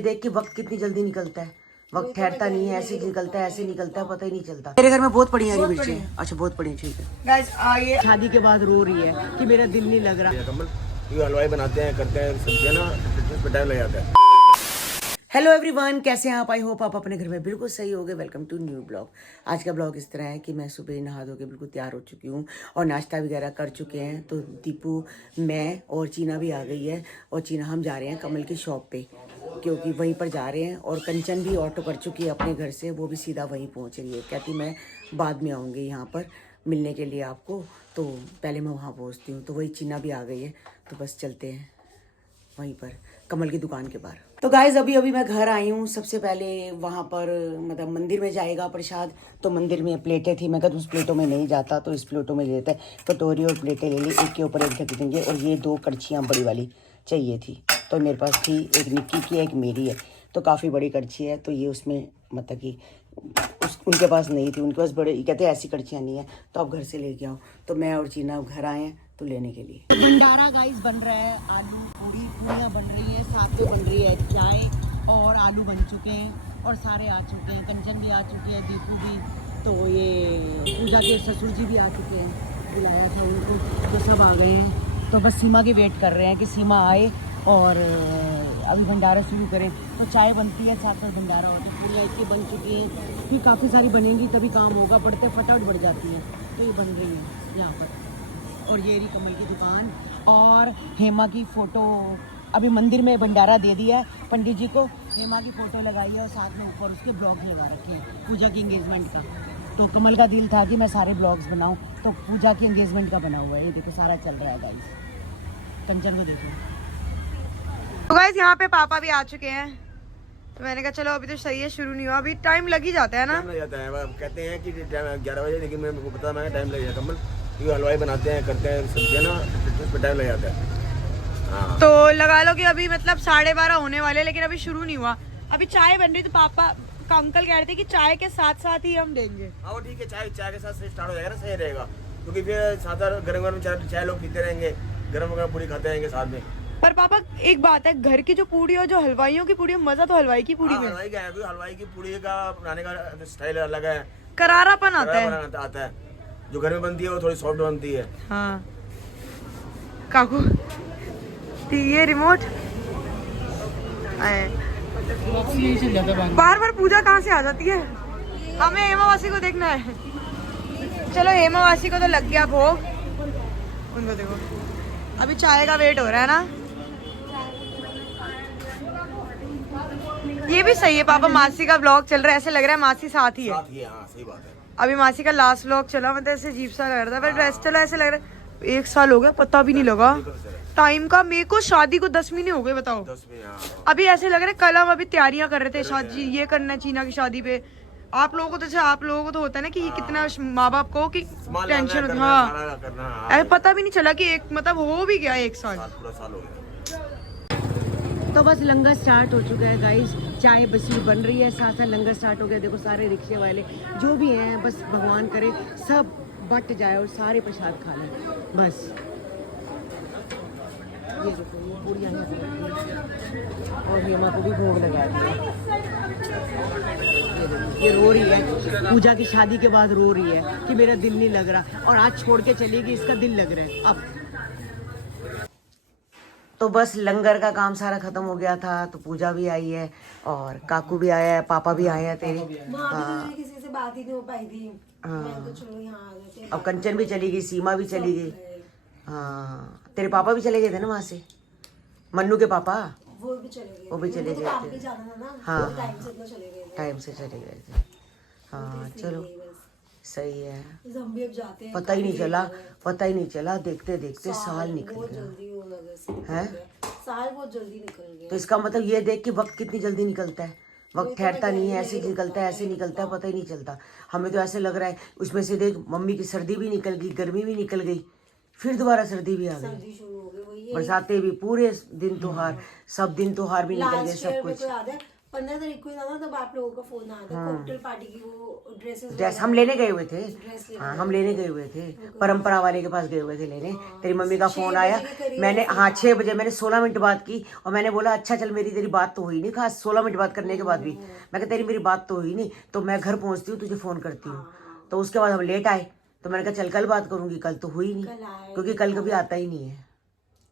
देख के वक्त कितनी जल्दी निकलता है, वक्त ठहरता नहीं है, ऐसे निकलता है, ऐसे निकलता है, पता ही नहीं चलता। मेरे घर में बहुत पड़ी हरी मिर्ची। अच्छा, बहुत पड़ी, ठीक है। गाइस आइए, शादी के बाद रो रही है कि मेरा दिल नहीं लग रहा। कमल ये हलवाई बनाते हैं, करते हैं सब्जियां ना, फिटनेस पे टाइम लग जाता है। हेलो एवरीवन, कैसे हैं आप? आई होप आप अपने घर में बिल्कुल सही होगे। Welcome to new blog. आज का ब्लॉग इस तरह है कि मैं सुबह नहा धो के बिल्कुल तैयार हो चुकी हूँ और नाश्ता वगैरह कर चुके हैं। तो दीपू, मैं और चीना भी आ गई है और चीना हम जा रहे हैं कमल की शॉप पे, क्योंकि वहीं पर जा रहे हैं। और कंचन भी ऑटो कर चुकी है अपने घर से, वो भी सीधा वहीं पहुँच रही है। कहती मैं बाद में आऊँगी यहाँ पर मिलने के लिए आपको, तो पहले मैं वहाँ पहुँचती हूँ। तो वही चीना भी आ गई है, तो बस चलते हैं वहीं पर कमल की दुकान के बाहर। तो गाइज अभी मैं घर आई हूँ। सबसे पहले वहाँ पर मतलब मंदिर में जाएगा प्रसाद, तो मंदिर में प्लेटें थी। मैं कहता उस प्लेटों में नहीं जाता तो इस प्लेटों में लेता है। कटोरी और प्लेटें ले ली, एक के ऊपर एक ढक देंगे। और ये 2 कड़छियाँ बड़ी वाली चाहिए थी, तो मेरे पास थी, एक निक्की की एक मेरी है। तो काफ़ी बड़ी कड़छी है, तो ये उसमें मतलब कि उनके पास नहीं थी, उनके पास बड़े कहते ऐसी कड़छियाँ नहीं है, तो आप घर से लेके आओ। तो मैं और चीना घर आए हैं तो लेने के लिए। भंडारा गाइस बन रहा है, आलू पूरी पूरियाँ बन रही है, साथ में बन रही है चाय और आलू बन चुके हैं और सारे आ चुके हैं। कंचन भी आ चुकी है, दीपू भी, तो ये पूजा के ससुर जी भी आ चुके हैं, बुलाया था उनको, तो सब आ गए हैं। तो बस सीमा की वेट कर रहे हैं कि सीमा आए और अभी भंडारा शुरू करें। तो चाय बनती है, साथ में भंडारा होता है। पूरियाँ इतनी बन चुकी हैं, फिर काफ़ी सारी बनेंगी तभी काम होगा, बढ़ते फटाफट बढ़ जाती हैं। तो ये बन रही है यहाँ पर। और ये रही कमल की दुकान और हेमा की फ़ोटो। अभी मंदिर में भंडारा दे दिया है पंडित जी को, हेमा की फ़ोटो लगाई है और साथ में ऊपर उसके ब्लॉग लगा रखे हैं पूजा की एंगेजमेंट का। तो कमल का दिल था कि मैं सारे ब्लॉग्स बनाऊं, तो पूजा की एंगेजमेंट का बना हुआ है। ये देखो सारा चल रहा है गाइस, कंचन को देखो। तो गाइस यहाँ पे पापा भी आ चुके हैं, तो मैंने कहा चलो अभी तो सही है, शुरू नहीं हुआ, अभी टाइम लग ही जाता है ना। टाइम लग जाता है, अब कहते हैं कि 11 बजे, लेकिन मैं पता मैं टाइम लग जाता है। कमल ये हलवाई बनाते हैं, करते हैं सब्जियां ना, फिटनेस पे टाइम लग जाता है। हाँ। तो लगा लो कि अभी मतलब 12:30 होने वाले, लेकिन अभी शुरू नहीं हुआ। अभी चाय बन रही, तो पापा का अंकल कह रहे थे कि चाय के साथ साथ ही हम देंगे। हाँ वो ठीक है, चाय के साथ से स्टार्ट हो जाएगा ना, सही रहेगा। क्योंकि फिर सादा गरम गरम चाय लोग पीते रहेंगे, गरम गरम पूरी खाते रहेंगे साथ में। पर पापा एक बात है, घर की जो पूड़ी और जो हलवाइयों की पूड़ी, मजा तो हलवाई की पूड़ी में। हलवाई क्या है, हलवाई की पूड़ी का बनाने का स्टाइल अलग है, करारापन आता है। आता है। जो घर में बनती है वो थोड़ी सॉफ्ट बनती है। हाँ काकू, ये रिमोट बार बार पूजा कहाँ से आ जाती है। हमें हेमावासी को देखना है। चलो हेमावासी को तो लग गया भोग, उनको देखो। अभी चाय का वेट हो रहा है ना। ये भी सही है पापा, मासी का ब्लॉग चल रहा है, ऐसे लग रहा है मासी साथ ही है। हाँ, सही बात है। अभी मासी का लास्ट व्लॉग चला, मतलब ऐसे अजीब सा लग रहा था, पर रेस्ट चला, ऐसे लग रहा है 1 साल हो गया, पता भी नहीं लगा टाइम का। मेरे को शादी को 10 महीने हो गए, बताओ। 10 में, हाँ। अभी ऐसे लग रहा है कल हम अभी तैयारियां कर रहे थे शादी, ये करना है चीना की शादी पे। आप लोगों को तो जैसे आप लोगों को तो होता है ना कि कितना माँ बाप को कि टेंशन होती है। हाँ, ऐसे पता भी नहीं चला कि एक मतलब हो भी गया 1 साल, पूरा साल हो गया। तो बस लंगर स्टार्ट हो चुका है गाइस, चाय बस बन रही है, साथ साथ लंगर स्टार्ट हो गया। देखो सारे रिक्शे वाले जो भी हैं, बस भगवान करे सब बट जाए और सारे प्रसाद खा लें बस। ये देखो ये पूरियाँ और हेमा को भी भोग लगा दिया। ये रो रही है, पूजा की शादी के बाद रो रही है कि मेरा दिल नहीं लग रहा, और आज छोड़ के चलेगी, इसका दिल लग रहा है अब। तो बस लंगर का काम सारा खत्म हो गया था, तो पूजा भी आई है और काकू भी आया है, पापा भी आए हैं तेरे। किसी से बात ही नहीं हो पाई थी। मैं तो चलो यहाँ आ गए थे। अब कंचन भी चली गई, सीमा भी चली गई। हाँ, तेरे पापा भी चले गए थे ना वहाँ से, मन्नू के पापा वो भी चले गए, वो भी चले गए काम थे। पे जाना था ना, हाँ, टाइम से इतना चले गए थे। टाइम से चले गए थे। हाँ चलो सही है। हम भी अब जाते हैं, पता ही नहीं चला, देखते देखते साल निकल बहुत गया जल्दी हो लगा है। साल बहुत जल्दी निकल गया। तो इसका मतलब ये देख कि वक्त कितनी जल्दी निकलता है, वक्त ठहरता नहीं है, ऐसे निकलता है, ऐसे निकलता है, पता ही नहीं चलता। हमें तो ऐसे लग रहा है उसमें से देख, मम्मी की सर्दी भी निकल गई, गर्मी भी निकल गई, फिर दोबारा सर्दी भी आ गई, सर्दी शुरू हो गई, वही बरसातें भी, पूरे दिन त्योहार, सब दिन त्योहार भी निकल गए, सब कुछ। याद है 15 तारीख को ही था ना, तब आप लोगों का फोन आया था कॉकटेल पार्टी की, वो ड्रेसेस ड्रेस हम लेने गए हुए थे। ड्रेस लेने हाँ हम लेने गए हुए थे, परंपरा वाले के पास गए हुए थे लेने। तेरी मम्मी का फोन आया, मैंने हाँ 6 बजे मैंने 16 मिनट बात की और मैंने बोला अच्छा चल मेरी तेरी बात तो हुई नहीं खास। 16 मिनट बात करने के बाद भी मैं कहा तेरी मेरी बात तो हुई नहीं, तो मैं घर पहुंचती हूँ तुझे फोन करती हूँ। तो उसके बाद हम लेट आए, तो मैंने कहा चल कल बात करूंगी, कल तो हुई नहीं कल आए क्योंकि कल कभी आता ही नहीं है।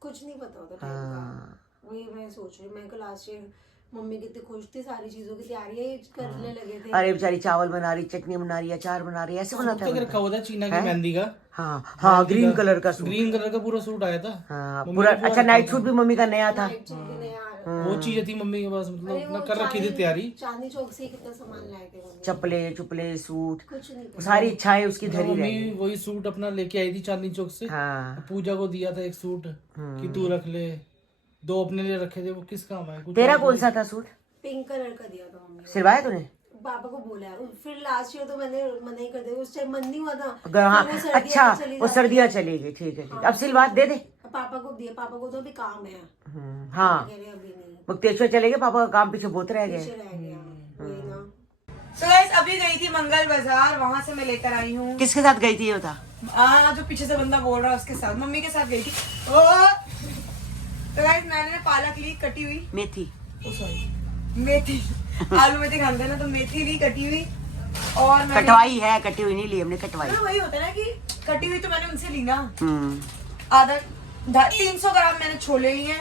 कुछ नहीं पता होता टाइम का। वही मैं सोच रही हूँ, मैं को लास्ट ईयर मम्मी कितनी खुश थी, सारी चीजों की तैयारी करने लगे थे। अरे बेचारी चावल बना रही, चटनी बना रही, अचार बना रही, ऐसे बनाता है। रखा हुआ था चीना की मेहंदी का। हाँ हाँ ग्रीन कलर का सूट, ग्रीन कलर का पूरा सूट आया था। हाँ पूरा अच्छा नाइट सूट भी मम्मी का नया था। वो चीज थी मम्मी के पास, मतलब अपना कर रखी थी तैयारी। चांदनी चौक से कितना सामान लाए थे मम्मी, चप्पले चुपले सूट, कुछ नहीं सारी इच्छाएं उसकी धरी मम्मी रही। वही सूट अपना लेके आई थी चांदनी चौक से। हाँ पूजा को दिया था एक सूट कि तू रख ले, 2 अपने लिए रखे थे, वो किस काम आए कुछ। तेरा कौन सा था सूट? पिंक कलर का दिया था मम्मी ने। सिलवाया तूने? पापा को बोला है, फिर लास्ट ईयर तो मैंने मना ही कर दिया, उस टाइम मन नहीं हुआ था। हाँ फिर वो सर्दियाँ अच्छा चली वो जाती सर्दियाँ चली गई, ठीक है ठीक है। अब सिलवा दे दे। पापा को दिया, पापा को तो अभी काम है, हाँ कह रहे अभी नहीं, मुक्तेश्वर चले गए, पापा का काम पीछे बहुत रह गए। पीछे रह गया वही ना। So guys, अभी गई थी मंगल बाजार, वहां से मैं लेकर आई हूँ। किसके साथ गई थी ये बता? जो पीछे से बंदा बोल रहा है उसके साथ, मम्मी के साथ गई थी। ओ तो गाइस मैंने पालक ली कटी हुई, मेथी, सॉरी मेथी, आलू मेथी खाते हैं ना, तो मेथी ली कटी हुई। और मैंने कटवाई है, कटी हुई नहीं ली हमने, कटवाई। ना वही होता है ना कि कटी हुई, तो मैंने उनसे ली ना। हम्म आधा 300 ग्राम मैंने छोले लिए,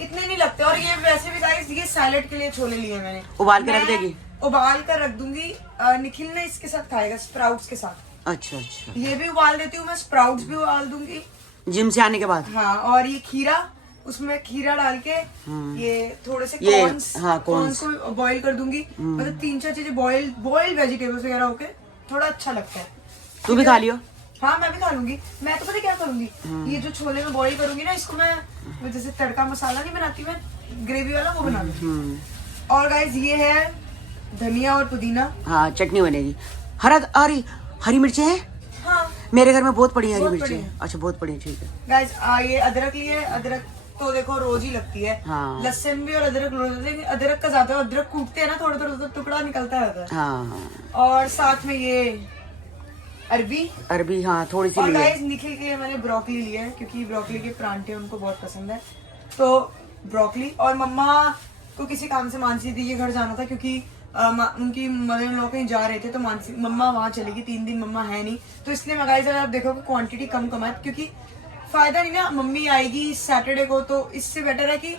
इतने नहीं लगते। और ये वैसे भी गाइस ये सैलेड के लिए छोले लिए मैंने। उबाल के मैं रख देगी? उबाल कर रख दूंगी। निखिल ने इसके साथ खाएगा, स्प्राउट्स के साथ। अच्छा अच्छा, ये भी उबाल देती हूँ मैं, स्प्राउट्स भी उबाल दूंगी। जिम से आने के बाद। हाँ, और ये खीरा, उसमें खीरा डाल के ये थोड़े से ये, कॉर्न्स, हाँ, कॉर्न्स को बॉईल कर दूंगी। मतलब 3-4 चीजें बॉइल्ड वेजिटेबल्स वगैरह होके थोड़ा अच्छा लगता है। तू भी खा लियो। हाँ मैं भी खा लूंगी। मैं तो पता क्या करूंगी, ये जो छोले में बॉईल करूंगी ना, इसको मैं जैसे तड़का मसाला नहीं बनाती मैं, ग्रेवी वाला, वो बना लूंगी। और गाइस ये है धनिया और पुदीना। हाँ चटनी बनेगी। हरी मिर्चें हैं? हाँ मेरे घर में बहुत पड़ी है हरी बहुत मिर्चें। पड़ी है। अच्छा बहुत पड़ी है, ठीक है। गाइस ये अदरक लिए, अदरक तो देखो रोज ही लगती है। हाँ। लहसुन भी और अदरक रोज, लेकिन अदरक का ज्यादा, अदरक कूटते हैं ना, थोड़ा थोड़ा टुकड़ा निकलता रहता है। हाँ और साथ में ये अरबी, हाँ थोड़ी सी और ली है। गाइस निखिल के लिए मैंने ब्रोकली लिया है, क्योंकि ब्रोकली के परांठे उनको बहुत पसंद है, तो ब्रोकली। और मम्मा को किसी काम से मानसी दी के घर जाना था, क्योंकि उनकी मदर इन लॉ कहीं जा रहे थे, तो मम्मा वहाँ चलेगी। 3 दिन मम्मा है नहीं, तो इसलिए मैं गाइस आप देखो क्वांटिटी कम है, क्योंकि फायदा नहीं ना, मम्मी आएगी सैटरडे को, तो इससे बेटर है कि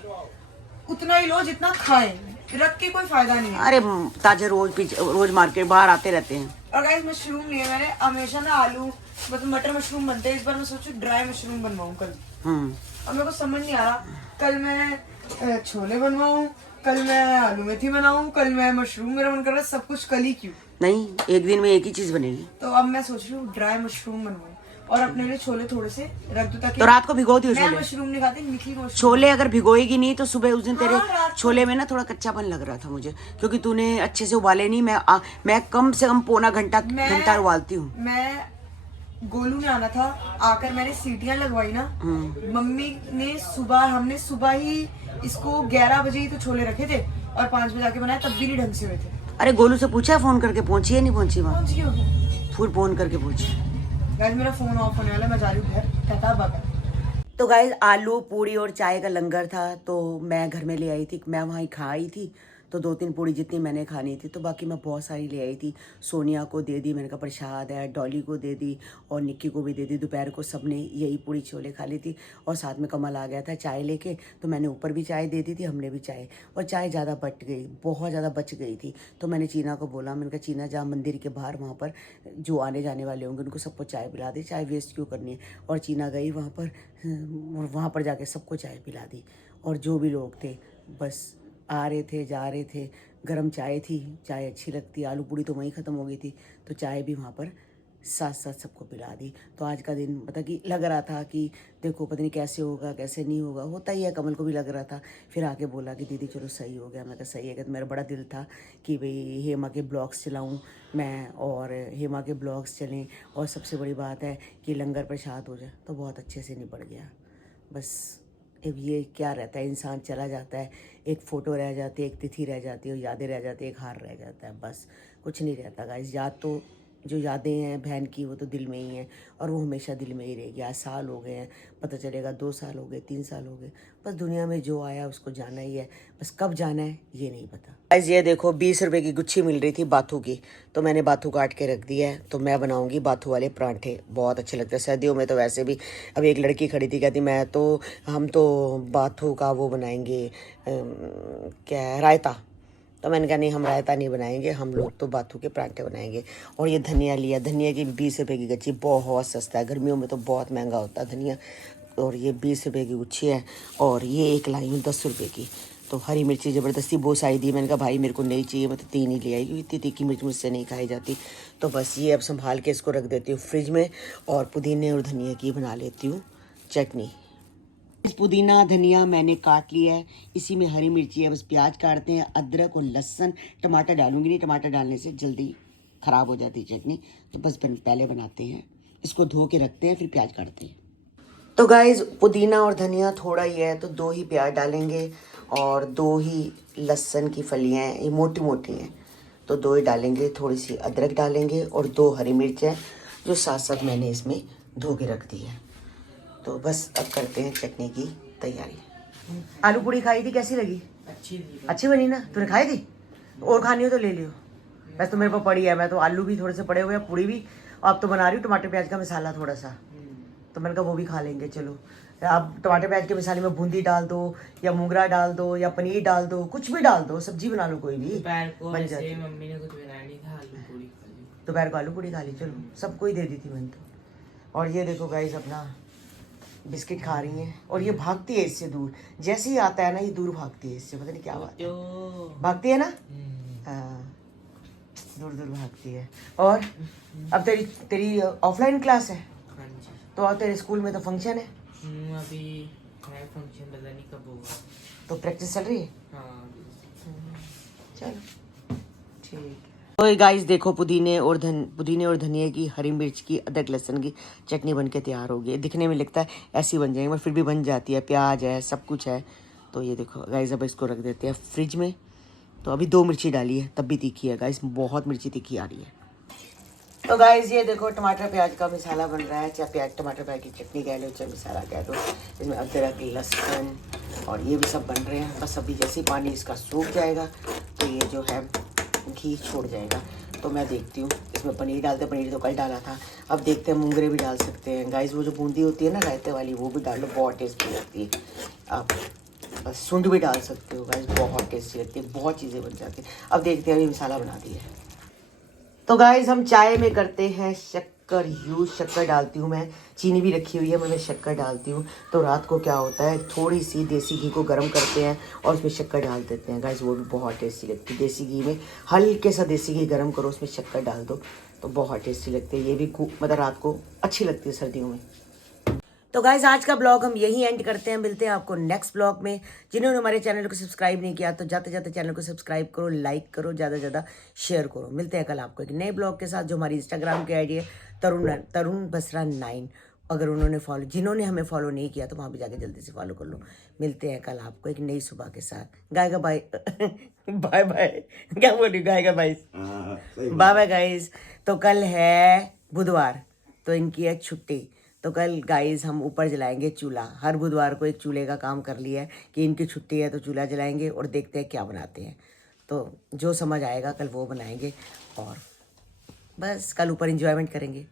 उतना ही लो जितना खाएं, रख के कोई फायदा नहीं है। अरे ताजा रोज मार्केट बाहर आते रहते हैं। और गाइस मशरूम लिए मैंने, हमेशा ना आलू मतलब मटर मशरूम बनते हैं, इस बार मैं सोचू ड्राई मशरूम बनवाऊं कल। और मेरे को समझ नहीं आ रहा, कल मैं छोले बनवाऊं, कल मैं आलू मेथी बनाऊं, कल मैं मशरूम, मेरा मन कर रहा है सब कुछ कल ही क्यों। नहीं, एक दिन में एक ही चीज बनेगी। तो अब मैं सोच रही हूँ ड्राई मशरूम बनवाऊं, और अपने लिए छोले थोड़े से रख दूं, ताकि तो रात को भिगो दियो मैं छोले। मशरूम नहीं खाती, निखिल को मशरूम। छोले अगर भिगोएगी नहीं तो सुबह उस दिन तेरे हाँ, रात को। छोले में ना थोड़ा कच्चापन लग रहा था मुझे, क्योंकि तूने अच्छे से उबाले नहीं। मैं कम से कम पौना घंटा उबालती हूँ। मैं गोलू ने आना था, आकर मैंने सीटियां लगवाई ना, मम्मी ने हमने सुबह ही इसको 11 बजे ही तो छोले रखे थे, और 5 बजे आके बनाए, तब भी नहीं ढंग से हुए थे। अरे गोलू से पूछा फोन करके, पहुंची है नहीं पहुंची वहाँ? पहुंच गई होगी। फिर फोन करके पूछ। गाइस मेरा फोन ऑफ होने वाला है, मैं जा रही हूँ घर, कहता बका। तो गाइस आलू पूड़ी और चाय का लंगर था, तो मैं घर में ले आई थी, मैं वहाँ ही खा आई थी। तो 2-3 पूड़ी जितनी मैंने खानी थी, तो बाकी मैं बहुत सारी ले आई थी। सोनिया को दे दी, मैंने कहा प्रसाद है, डॉली को दे दी और निक्की को भी दे दी। दोपहर को सबने यही पूड़ी छोले खा ली थी, और साथ में कमल आ गया था चाय लेके, तो मैंने ऊपर भी चाय दे दी थी, हमने भी चाय। और चाय ज़्यादा बच गई, बहुत ज़्यादा बच गई थी। तो मैंने चीना को बोला, मैंने कहा चीना जहाँ मंदिर के बाहर वहाँ पर जो आने जाने वाले होंगे उनको सबको चाय पिला दी, चाय वेस्ट क्यों करनी है। और चीना गई वहाँ पर, और वहाँ पर जाके सबको चाय पिला दी। और जो भी लोग थे बस आ रहे थे जा रहे थे, गरम चाय थी, चाय अच्छी लगती, आलू पूड़ी तो वहीं ख़त्म हो गई थी, तो चाय भी वहाँ पर साथ साथ सबको पिला दी। तो आज का दिन मतलब कि लग रहा था कि देखो पता नहीं कैसे होगा कैसे नहीं होगा, होता ही है, कमल को भी लग रहा था। फिर आके बोला कि दीदी चलो सही हो गया। मैं कहा सही है। तो मेरा बड़ा दिल था कि भाई हेमा के ब्लॉग्स चलाऊँ मैं, और हेमा के ब्लॉग्स चलें, और सबसे बड़ी बात है कि लंगर प्रसाद हो जाए, तो बहुत अच्छे से निपट गया। बस अब ये क्या रहता है, इंसान चला जाता है, एक फ़ोटो रह जाती है, एक तिथि रह जाती है, और यादें रह जाती है, एक हार रह जाता है, बस कुछ नहीं रहता गाइस। याद तो जो यादें हैं बहन की वो तो दिल में ही हैं, और वो हमेशा दिल में ही रहेगी। आज साल हो गए हैं, पता चलेगा 2 साल हो गए, 3 साल हो गए, बस दुनिया में जो आया उसको जाना ही है, बस कब जाना है ये नहीं पता। गाइस ये देखो 20 रुपए की गुच्छी मिल रही थी बाथू की, तो मैंने बाथू काट के रख दिया है। तो मैं बनाऊंगी बाथू वाले परांठे, बहुत अच्छे लगते हैं सर्दियों में। तो वैसे भी अब एक लड़की खड़ी थी, कहती हम तो बाथू का वो बनाएंगे क्या है, रायता। तो मैंने कहा नहीं, हम रायता नहीं बनाएंगे, हम लोग तो बाथू के परांठे बनाएंगे। और ये धनिया लिया, धनिया की 20 रुपए की गच्छी, बहुत सस्ता है, गर्मियों में तो बहुत महंगा होता है धनिया। और ये 20 रुपए की गुच्छी है, और ये एक लाई हूँ 10 रुपए की। तो हरी मिर्ची ज़बरदस्ती बहुत सारी दी, मैंने कहा भाई मेरे को नहीं चाहिए, मैं तो 3 ही ले आई, क्योंकि इतनी तीखी मिर्च मुझसे नहीं खाई जाती। तो बस ये अब संभाल के इसको रख देती हूँ फ्रिज में, और पुदीने और धनिया की बना लेती हूँ चटनी। पुदीना धनिया मैंने काट लिया है, इसी में हरी मिर्ची है, बस प्याज काटते हैं, अदरक और लहसुन, टमाटर डालूंगी नहीं, टमाटर डालने से जल्दी ख़राब हो जाती है चटनी। तो बस पहले बनाते हैं, इसको धो के रखते हैं, फिर प्याज काटते हैं। तो गाइज पुदीना और धनिया थोड़ा ही है, तो 2 ही प्याज डालेंगे, और 2 ही लहसुन की फलियाँ हैं, ये मोटी मोटी हैं, तो 2 ही डालेंगे। थोड़ी सी अदरक डालेंगे, और 2 हरी मिर्च है जो साथ साथ मैंने इसमें धो के रख दी है। तो बस अब करते हैं चटनी की तैयारी। आलू पूड़ी खाई थी, कैसी लगी? अच्छी बनी ना? तूने खाई थी? और खानी हो तो ले लियो, वैसे तो मेरे पास पड़ी है, मैं तो आलू भी थोड़े से पड़े हुए हैं, पूड़ी भी। अब तो बना रही हूँ टमाटर प्याज का मसाला थोड़ा सा, तो मैंने कहा वो भी खा लेंगे। चलो आप टमाटर प्याज के मसाले में बूंदी डाल दो, या मूंगरा डाल दो, या पनीर डाल दो, कुछ भी डाल दो, सब्जी बना लो कोई भी, बन जाती। मम्मी ने कुछ बनाया नहीं था, आलू पूरी खा ली। दोपहर को आलू पूड़ी खा ली, चलो सबको ही दे दी थी मैंने तो। और ये देखो गाइस अपना बिस्किट खा रही हैं, और ये भागती है इससे दूर, जैसे ही आता है ना ये दूर भागती है इससे, पता नहीं क्या बात है, भागती है ना, हाँ दूर दूर भागती है। और अब तेरी ऑफलाइन क्लास है, तो अब तेरे स्कूल में तो फंक्शन है, अभी है फंक्शन, पता नहीं कब होगा, तो प्रैक्टिस चल रही है। हाँ चलो ठीक है। तो गाइस देखो पुदीने और धनिया की, हरी मिर्च की, अदरक लहसुन की चटनी बनके तैयार हो गई है। दिखने में लगता है ऐसी बन जाएगी, मगर फिर भी बन जाती है, प्याज है, सब कुछ है। तो ये देखो गाइस अब इसको रख देते हैं फ्रिज में। तो अभी 2 मिर्ची डाली है, तब भी तीखी है गाइस, बहुत मिर्ची तीखी आ रही है। तो गाइस ये देखो टमाटर प्याज का मसाला बन रहा है, चाहे प्याज टमाटर प्याज की चटनी कह लो, चाहे मसाला कह दो। इसमें अदरक लहसुन और ये भी सब बन रहे हैं। बस अभी जैसे पानी इसका सूख जाएगा तो ये जो है घी छोड़ जाएगा। तो मैं देखती हूँ इसमें पनीर डालते, पनीर तो कल डाला था, अब देखते हैं मूंगरे भी डाल सकते हैं गाइस। वो जो बूंदी होती है ना रायते वाली, वो भी डाल लो, बहुत टेस्टी लगती है। आप बस सूंड भी डाल सकते हो गाइस, बहुत टेस्टी लगती है, बहुत चीज़ें बन जाती हैं। अब देखते हैं अभी मसाला बना दिया है। तो गाइस हम चाय में करते हैं शक्कर यूज, शक्कर डालती हूँ मैं, चीनी भी रखी हुई है, मैं शक्कर डालती हूँ। तो रात को क्या होता है, थोड़ी सी देसी घी को गर्म करते हैं और उसमें शक्कर डाल देते हैं गाइस, वो भी बहुत टेस्टी लगती है। देसी घी में हल्के सा देसी घी गर्म करो, उसमें शक्कर डाल दो तो बहुत टेस्टी लगती है। ये भी मतलब रात को अच्छी लगती है सर्दियों में। तो गाइज आज का ब्लॉग हम यही एंड करते हैं, मिलते हैं आपको नेक्स्ट ब्लॉग में। जिन्होंने हमारे चैनल को सब्सक्राइब नहीं किया तो जाते जाते चैनल को सब्सक्राइब करो, लाइक करो, ज़्यादा से ज़्यादा शेयर करो। मिलते हैं कल आपको एक नए ब्लॉग के साथ। जो हमारी इंस्टाग्राम की आईडी है तरुण बसरा 9, अगर उन्होंने जिन्होंने हमें फॉलो नहीं किया तो वहाँ भी जाके जल्दी से फॉलो कर लो। मिलते हैं कल आपको एक नई सुबह के साथ। गाय का बाय बाय बाय, क्या बोल रही गाय का बाय, बाय बाय गाइज। तो कल है बुधवार, तो इनकी है छुट्टी, तो कल गाइस हम ऊपर जलाएंगे चूल्हा। हर बुधवार को एक चूल्हे का काम कर लिया है कि इनकी छुट्टी है तो चूल्हा जलाएंगे और देखते हैं क्या बनाते हैं। तो जो समझ आएगा कल वो बनाएंगे, और बस कल ऊपर एंजॉयमेंट करेंगे।